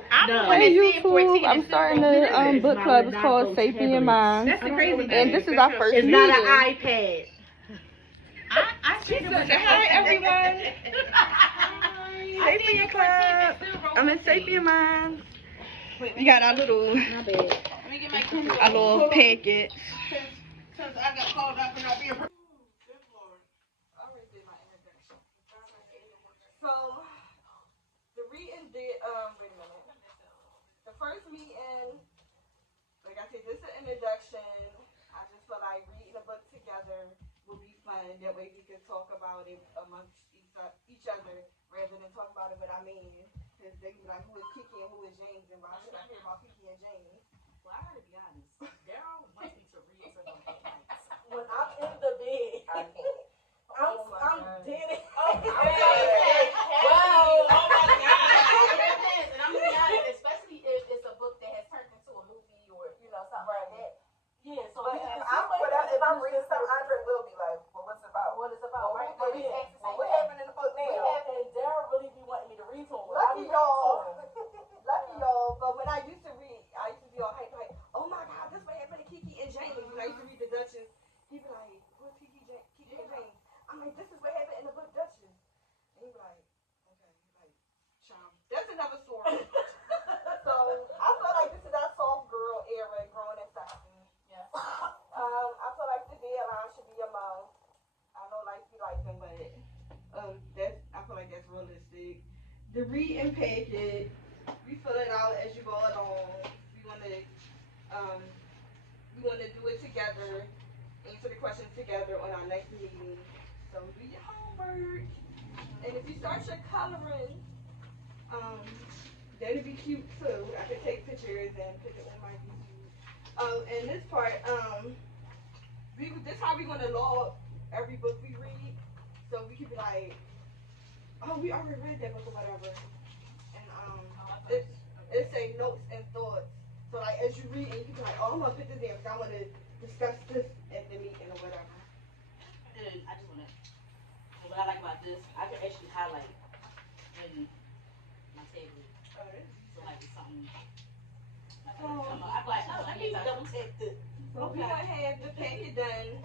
Hey YouTube, I'm starting a book club. It's called Sapient Minds. That's the crazy thing. And this is our first meeting. It's not an iPad. Hi everyone. Sapient Club. I'm in Sapient Minds. We got our little packet. Since I got called up and I'll be a So the reading did wait a minute. The first meeting, like I said, this is an introduction. I just feel like reading a book together will be fun. That way we can talk about it amongst each other rather than talk about it with our men. Because they be like, who is Kiki and who is James, and why should I hear about Kiki and James? Well, I gotta be honest. Daryl wants me to read to them at night. When I'm in the bed, I can't. I'm dead. Oh my God. And I'm gonna be honest, especially if it's a book that has turned into a movie or something like that. Yeah, so if I'm reading something, Andre will be like, well, what's it about? What it's about, right? What happened in the book now? And Daryl really be wanting me to read to him. Lucky y'all. But when I used to read, I used to be all hyped, like, oh my God, this what happened to Kiki and James. When I used to read the Duchess, he'd be like, what's Kiki and James? I'm like, this is what happened in the book Duchess. And he'd be like, okay, like, charm. That's another story. So I feel like this is our soft girl era, growing and sexy. Yeah. I feel like the deadline should be a month. I know like you like them, but I feel like that's realistic. The reading packet, we fill it out as you go along. We wanna do it together, answer the questions together on our next meeting. So do your homework. And if you start your coloring, that'd be cute too. I could take pictures and put it on my YouTube. Oh, and this part, this how we're gonna log every book we read. So we could be like, oh, we already read that book or whatever. And it say notes and thoughts. So like as you read, and you can be like, oh, I'm gonna put this in because I want to discuss this at the meeting or whatever. And I just wanna. What I like about this, I can actually highlight in my table. So like it's something. I'm like, oh, let me double check this. So we gonna have the packet done.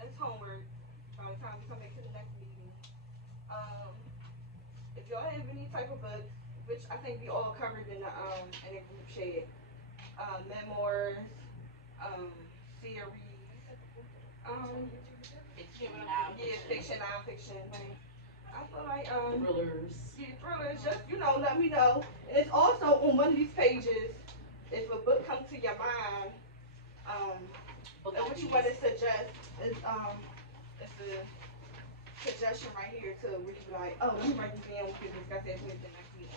As homework by the time we come back to the next meeting. If y'all have any type of book, which I think we all covered in the group chat, memoirs, series, fiction, non-fiction. I feel like thrillers. Yeah, thrillers. Just let me know. And it's also on one of these pages. If a book comes to your mind, and what you want to suggest is it's a suggestion right here too, where you like, oh, we write this down, we can discuss that with the next meeting.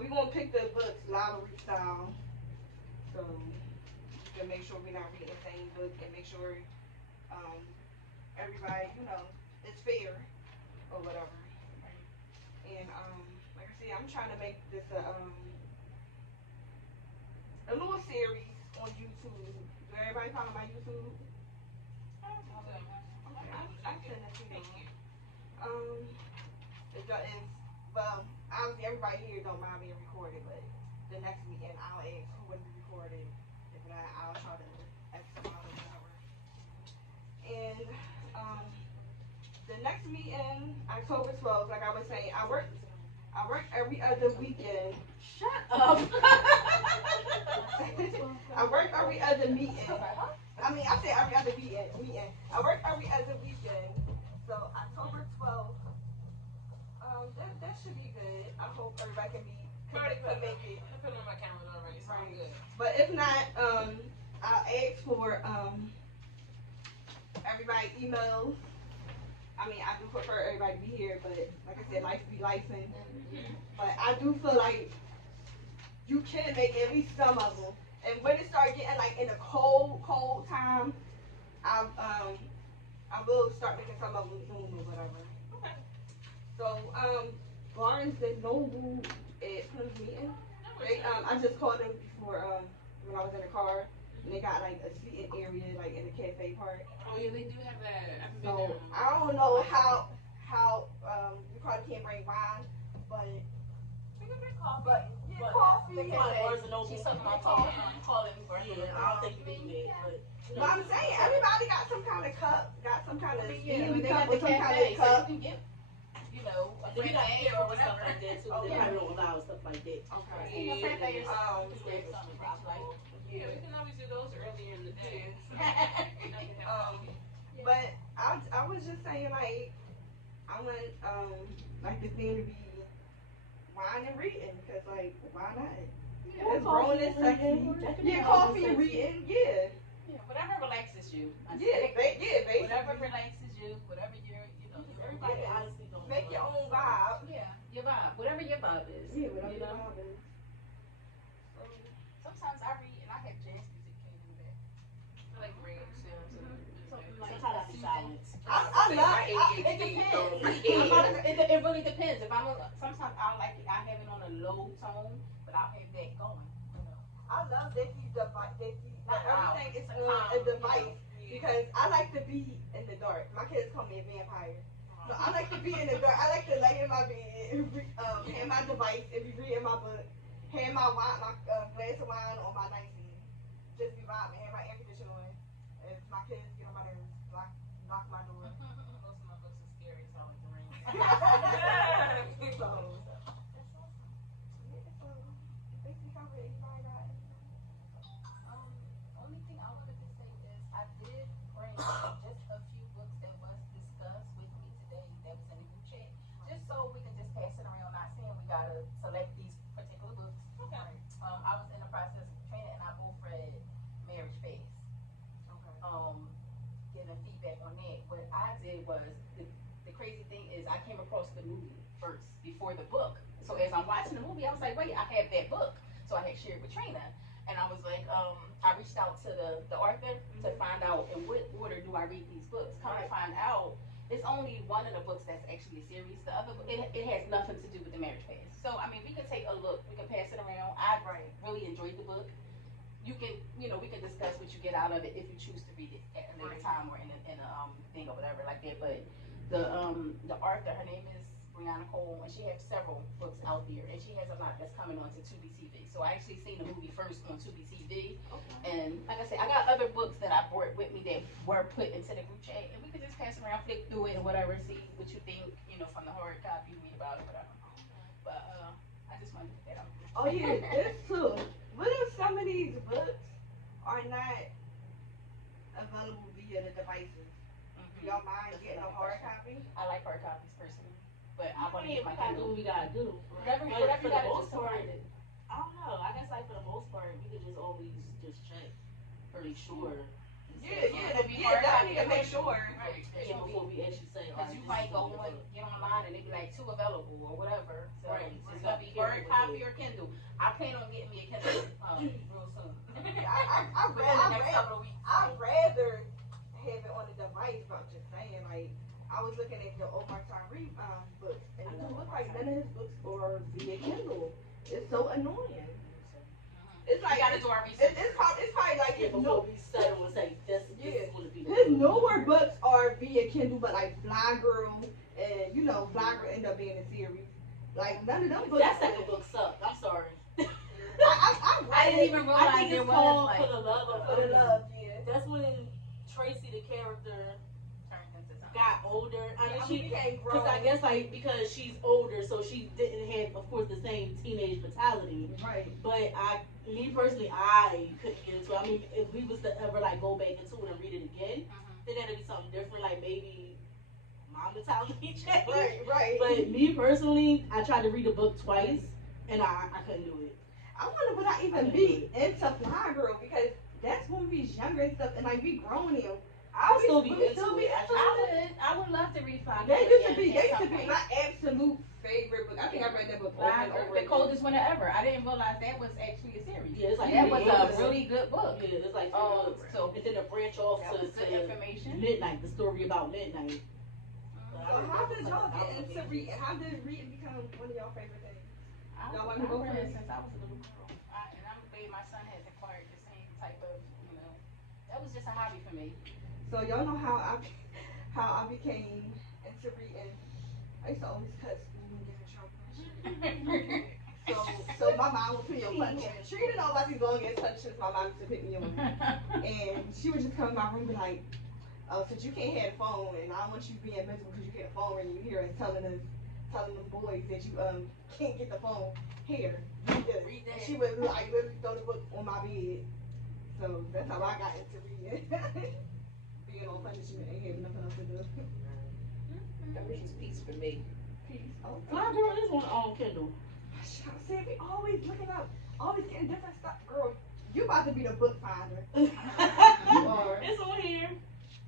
We gonna pick the books lottery style, so we can make sure we're not reading the same book and make sure everybody, it's fair or whatever. And like I said, I'm trying to make this a little series on YouTube. Do everybody follow my YouTube? I send it to you. Well, obviously everybody here don't mind being recorded, but the next weekend I'll ask who would be recorded. If not, I'll try to X them out or whatever. And the next meeting, October 12th, like I was saying, I work every other weekend. Shut up. I work every other meeting. I said every other meeting. I work every other weekend. So October 12th, that should be good. I hope everybody can make it. I put it on my calendar already, so I'm good. But if not, I'll ask for everybody emails. I do prefer everybody to be here, but like I said, life be licensed. But I do feel like you can make at least some of them. And when it starts getting like in the cold time, I will start making some of them Zoom or whatever. Okay. So Barnes and Noble at Plymouth meeting. I just called them before when I was in the car, and they got like a seating area like in the cafe part. Oh yeah, they do have that. So I don't know how how we probably can't bring wine, but We can drink coffee. but yeah, But coffee. they Like say Barnes and Noble. she's talking about calling Barnes and Yeah, Noble. I don't think you can do that, but you But know. I'm saying everybody got some kind of cup, got some kind of I mean, steamy they cup got the or some kind cafe, of so cup. you can get, you know, a Then you got frappe cameras or and whatever. stuff like that too. Oh, They yeah. probably don't allow stuff like that. Okay. You know, frappe or Um, something I like. Yeah, we can always do those earlier in the day. But I was just saying like I want like the thing to be wine and reading because like why not? Yeah, It's grown and sexy. That can be Yeah, all coffee and sexy. reading. Yeah, Yeah, whatever relaxes you. yeah, basically. Whatever relaxes you, whatever Everybody everybody honestly don't Make your know. own vibe. Yeah, your vibe. Whatever your vibe is. Yeah, whatever you your know? vibe is. Sometimes I read and I have jazz music playing in the back. I like rain sounds. Something like Sometimes I be silent. I love it depends. It really depends. If sometimes I like it, I have it on a low tone, but I'll have that going. You know. I love that you device. Not loud, Everything is it's on calm, a device because I like to be in the dark. My kids call me a vampire. So I like to be in the dark. I like to lay in my bed, have my device, and be reading my book, have my wine, my glass of wine on my nightstand, just be vibing, have my air conditioner on. If my kids get on my nerves, lock my door. Most of my books are scary, so I like the rain. So, yeah, so basically cover everybody got. Only thing I wanted to say is I did bring just a few books that was discussed with me today that was in the group chat, just so we can just pass it around. Not saying we gotta select these particular books. Okay. I was in the process of training, and I both read Marriage Phase. Okay. Giving feedback on that. What I did was the crazy thing is I came across the movie first before the book. So as I'm watching the movie, I was like, wait, I have that book. So I had shared with Trina. And I was like, I reached out to the author to find out in what order do I read these books. Come to find out, it's only one of the books that's actually a series. The other, it has nothing to do with the Marriage Phase. So I mean, we can take a look. We can pass it around. I really enjoyed the book. You can, we can discuss what you get out of it if you choose to read it at a later time or in a thing or whatever like that. But the author, her name is Brianna Cole, and she has several books out there, and she has a lot that's coming on to Tubi TV. So I actually seen the movie first on Tubi TV, and like I said, I got other books that I brought with me that were put into the group chat, and we could just pass around, flick through it, and whatever, see what you think, from the hard copy, read about it, whatever. But I just wanted to put that out. Oh yeah, this too. What if some of these books are not available via the devices? Y'all mind getting a hard copy? I like hard copies personally, but I want to mean, get my we gotta do Kindle. what we gotta do. Whatever But you for the gotta do most to part, find it. I don't know. I guess like for the most part, we could just always just check, pretty sure. Definitely to make sure. Right. Yeah, before we actually say. Because you might go on, get online, and it be like 2 available or whatever. So Right. it's gonna be hard copy or Kindle. I plan on getting me a Kindle real soon. Within the next couple of weeks. I'd rather have it on the device, but I'm just saying, like, I was looking at the Omar Tyree books, and it don't look like none of his books are via Kindle. It's so annoying. It's like, We gotta do our research. it's probably like Yeah, before we settle and say this is gonna be his newer books are via Kindle, but like Fly Girl and Fly Girl end up being a series. Like none of them books. That second book sucked. I'm sorry. I didn't even realize I think there it's was called like For the Love of For the Money. love, yeah. That's when Tracy, the character, turned into something. got older. I mean, she became grown. because I guess like because she's older, so she didn't have, of course, the same teenage mentality. Right. But me personally, I couldn't get into it. I mean, if we was to ever like go back into it and read it again, then that'd be something different. Like maybe my mentality changed. Right. But me personally, I tried to read the book twice, and I couldn't do it. I wonder would I even be into Fly Girl because that's when we was younger and stuff, and like we grown now. I'll still be we into still be it. I would love to read Fly Girl. They used to be again at some my point. absolute favorite book. I think I read that book over Fly and Girl, over the again. coldest winter ever. I didn't realize that was actually a series. Yeah, it's like That was a books. really good book. Yeah, it's like 3 books. So And then a branch off that to was good information. Midnight, the story about Midnight. So how did y'all get into reading? How did reading become one of y'all favorite things? Y'all want to go read first? since I was a little girl. And I'm glad my son has acquired the same type of, that was just a hobby for me. So y'all know how I became into reading I used to always cut school and get in trouble. So my mom would put me on punishment. She didn't know about these long ass punishments my mom used to put me on. And she would just come in my room and be like, oh, since you can't have a phone and I don't want you being miserable because you get a phone and you hear us telling them boys that you can't get the phone. Here, read this. And she would like literally throw the book on my bed. So that's how I got into reading. Being on punishment and having nothing else to do. That means peace for me. Peace. Oh, My girl is on Kindle. I'm saying we always looking up, always getting different stuff. Girl, you about to be the book finder. You are. It's on here.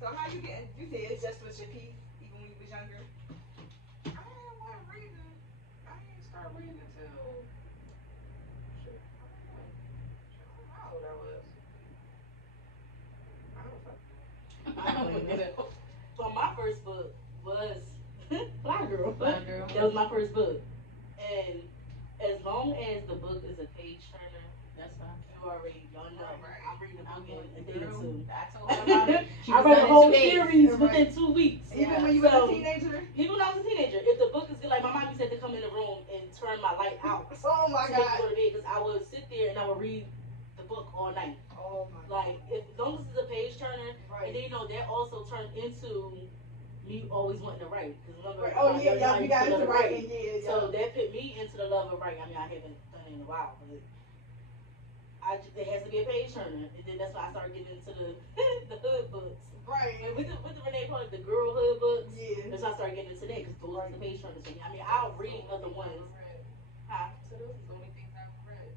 So how you getting? You said it's just with your piece, even when you was younger. I wasn't reading. I didn't start reading until shit. I don't know how old I was. I don't know. But my first book was Fly Girl. Fly Girl. That was my first book. And as long as the book is a page turner, That's fine. y'all know. Right. I'm reading a book in a day or Girl, two. I told her about it. She I was read done the in whole 2 days. series Right. within 2 weeks. Even when you was So- a teenager. Even when I was a teenager, if the book is good, like my mom used to have to come in the room and turn my light out Oh my to make me God. go to bed because I would sit there and I would read the book all night. Oh my. Like, as long as it's a page turner, and Right. then that also turned into me always wanting to write. Because remember, Right. Oh my yeah, young yeah. mind You got used to into love to writing, yeah. So that put me into the love of writing. I mean, I haven't done it in a while, but it has to be a page turner. And then that's why I started getting into the the hood books. Right. And with the Renee call it the girl hood books. Yeah. That's why I started getting into that because those are the page turners. I mean, I'll read other ones. Huh? So those are the only things I've read.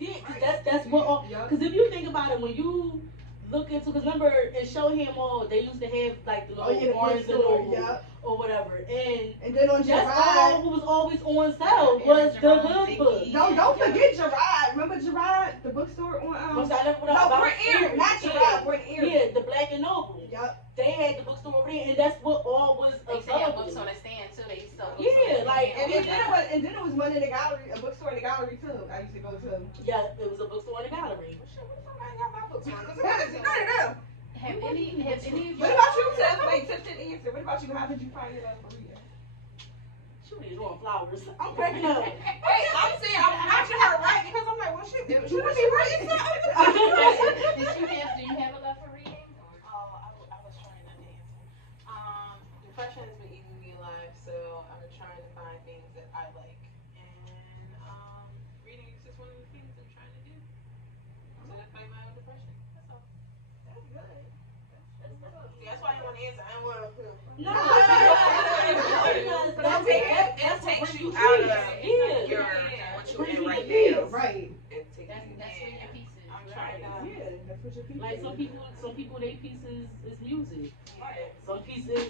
Yeah, because that's what. Because if you think about it, when you look into, because remember in Showham Mall they used to have like the Oh little yeah, the Barnes and bookstore, Noble yeah. or whatever, and And then on that's Gerard. all who was always on sale was the hood book. Don't forget Gerard. Remember Gerard, the bookstore on No, Fort Erie, not Gerard, Fort Erie. Yeah, the Black and Noble. Yup. They had the bookstore over there, and that's what all was They used to have available. books on the stand too. They used to sell books Yeah, on the stand. like, And then it was one in the gallery, a bookstore in the gallery too. I used to go to. Yeah, it was a bookstore in the gallery. Well, shit, what if somebody got my books on? Because I gotta see none of them. Have any of What you? about you, Tiff? Wait, Tiff didn't answer. What about you? How did you find your love for reading? She was drawing flowers. I'm cracking up. Wait, I'm saying I'm watching her right because I'm like, well, shit, did You would be reading Do you have a love for reading? Oh, I was trying not to answer. Depression has been eating me alive, so I'm trying to find things that I like, and reading is just one of the things I'm trying to do to fight my own depression. That's all. That's good. See, that's why I didn't want to answer. I didn't want to. No, It takes you out of your what you're in right now. Right. It takes That's you where in. your piece is. I'm trying to. Yeah, that's what your people. like some people, their pieces is music. Some pieces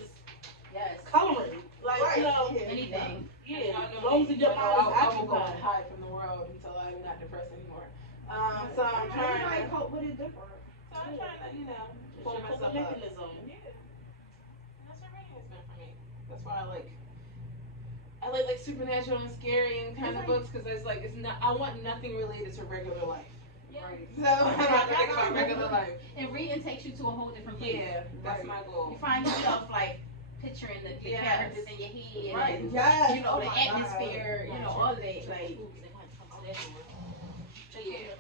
Yes. coloring. Like Anything. yeah. As long as your mind is I will go occupied. hide from the world until I'm not depressed anymore. So I'm trying Everybody to. cope with it different. So I'm trying to, It's pull your myself coping up. mechanism. Yeah. That's what reading has been for me. That's why I like supernatural and scary and kind of books because it's not. I want nothing related to regular life. Right. So I'm not thinking about regular life. And reading takes you to a whole different place. Yeah, that's my goal. You find yourself like picturing the Yes. characters in your head. Right. And, Yes. you know, Oh the my God. atmosphere, all of that. Like, Oops, they might come to that door. Yeah.